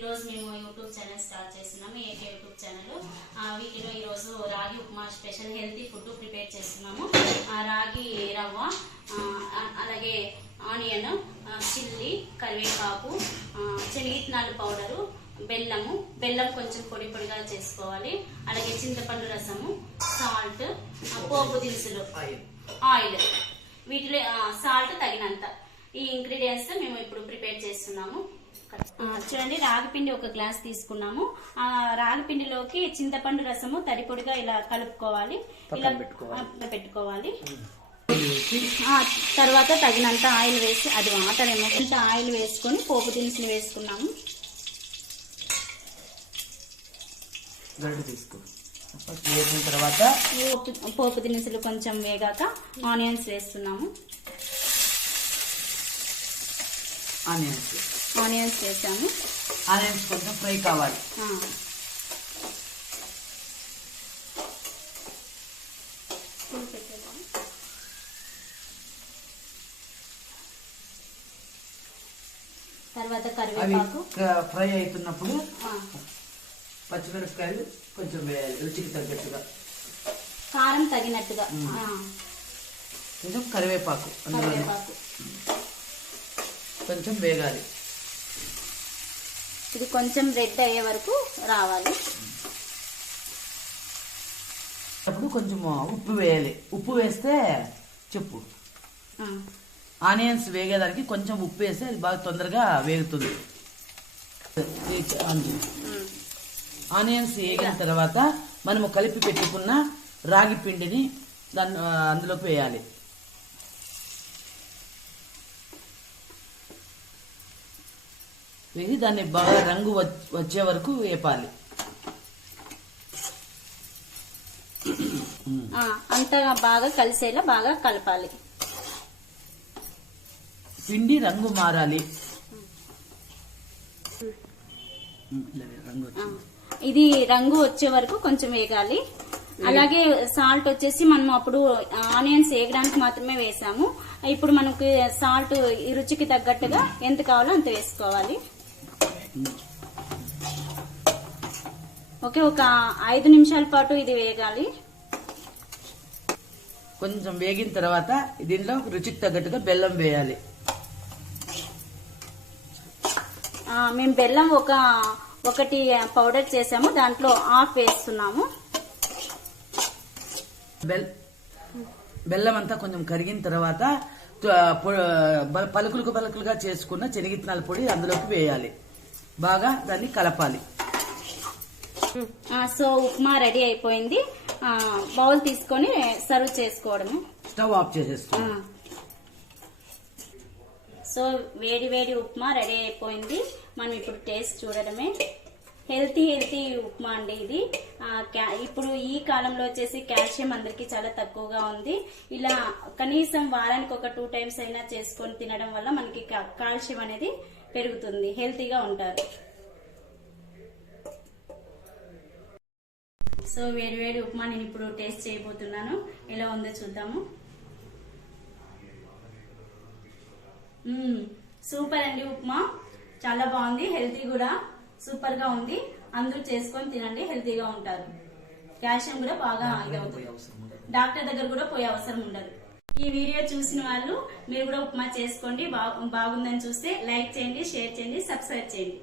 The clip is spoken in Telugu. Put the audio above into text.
ఈరోజు మేము యూట్యూబ్ ఛానల్ స్టార్ట్ చేస్తున్నాము. AK YouTube channel. వీటిలో ఈరోజు రాగి upma special healthy food prepare చేస్తున్నాము. రాగి రవ్వ, అలాగే ఆనియన్, చిల్లీ, కరివేపాకు, శనగిత్తనాలు పౌడరు, బెల్లం కొంచెం పొడి పొడిగా చేసుకోవాలి. అలాగే చింతపండు రసము, సాల్ట్, పోపు దినుసులు, ఆయిల్. వీటిలో సాల్ట్ తగినంత. ఈ ఇంగ్రీడియంట్స్ మేము ఇప్పుడు ప్రిపేర్ చేస్తున్నాము. చూడండి, రాగిపిండి ఒక గ్లాస్ తీసుకున్నాము. ఆ రాగిపిండిలోకి చింతపండు రసము తడిపొడిగా ఇలా కలుపుకోవాలి, ఇలా పెట్టుకోవాలి. తర్వాత తగినంత ఆయిల్ వేసి, అది వాటర్ ఏమో, కొంత ఆయిల్ వేసుకొని పోపు దినుసులు వేసుకున్నాము. తర్వాత పోపు దినుసులు కొంచెం వేగాక ఆనియన్స్ వేస్తున్నాము. ఆనియన్స్ వేసాము. ఆనియన్స్ కొంచెం ఫ్రై కావాలి. తర్వాత కరివేపాకు ఫ్రై అవుతున్నప్పుడు పచ్చిమిరపకాయలు కొంచెం వేయాలి, రుచికి తగ్గట్టుగా, కారం తగినట్టుగా. కొంచెం కరివేపాకు కొంచెం వేగాలి. ఇది కొంచెం రెడ్ అయ్యే వరకు రావాలి. అప్పుడు కొంచెం ఉప్పు వేయాలి. ఉప్పు వేస్తే చెప్పు. ఆనియన్స్ వేగేదానికి కొంచెం ఉప్పు వేస్తే అది బాగా తొందరగా వేగుతుంది. ఆనియన్స్ వేగిన తర్వాత మనము కలిపి పెట్టుకున్న రాగి పిండిని అందులోకి వేయాలి. వేసి దాన్ని బాగా రంగు వచ్చే వరకు వేపాలి. అంతగా బాగా కలిసేలా బాగా కలపాలి. పిండి రంగు మారాలి. ఇది రంగు వచ్చే వరకు కొంచెం వేగాలి. అలాగే సాల్ట్ వచ్చేసి మనం అప్పుడు ఆనియన్స్ వేగడానికి మాత్రమే వేసాము. ఇప్పుడు మనకు సాల్ట్ ఈ రుచికి తగ్గట్టుగా ఎంత కావాలో అంత వేసుకోవాలి. ఓకే, ఒక 5 నిమిషాల పాటు ఇది వేగాలి. కొంచెం వేగిన తర్వాత దీనిలో రుచికి తగ్గట్టుగా బెల్లం వేయాలి. మేము బెల్లం ఒకటి పౌడర్ చేసాము, దాంట్లో హాఫ్ వేస్తున్నాము. బెల్లం అంతా కొంచెం కరిగిన తర్వాత పలుకులుగా చేసుకున్న శనగిత్తనాల పొడి అందులోకి వేయాలి. బాగా దాన్ని కలపాలి. సో ఉప్మా రెడీ అయిపోయింది. బౌల్ తీసుకొని సర్వ్ చేసుకోవడము. స్టవ్ ఆఫ్ చేసేస్తాం. సో వేడి వేడి ఉప్మా రెడీ అయిపోయింది. మనం ఇప్పుడు టేస్ట్ చూడడమే. హెల్తీ ఉప్మా అండి ఇది. ఇప్పుడు ఈ కాలంలో వచ్చేసి కాల్షియం అందరికి చాలా తక్కువగా ఉంది. ఇలా కనీసం వారానికి ఒక 2 టైమ్స్ అయినా చేసుకొని తినడం వల్ల మనకి కాల్షియం అనేది పెరుగుతుంది, హెల్తీగా ఉంటారు. సో వేడి ఉప్మా నేను ఇప్పుడు టేస్ట్ చేయబోతున్నాను. ఎలా ఉందో చూద్దాము. సూపర్ అండి, ఉప్మా చాలా బాగుంది. హెల్తీ కూడా సూపర్ గా ఉంది. అందరూ చేసుకొని తినండి, హెల్తీగా ఉంటారు. కాల్షియం కూడా బాగా అవుతుంది. డాక్టర్ దగ్గర కూడా పోయే అవసరం ఉండదు. ఈ వీడియో చూసిన వాళ్ళు మీరు కూడా ఉప్మా చేసుకోండి. బాగుందని చూస్తే లైక్ చేయండి, షేర్ చేయండి, సబ్స్క్రైబ్ చేయండి.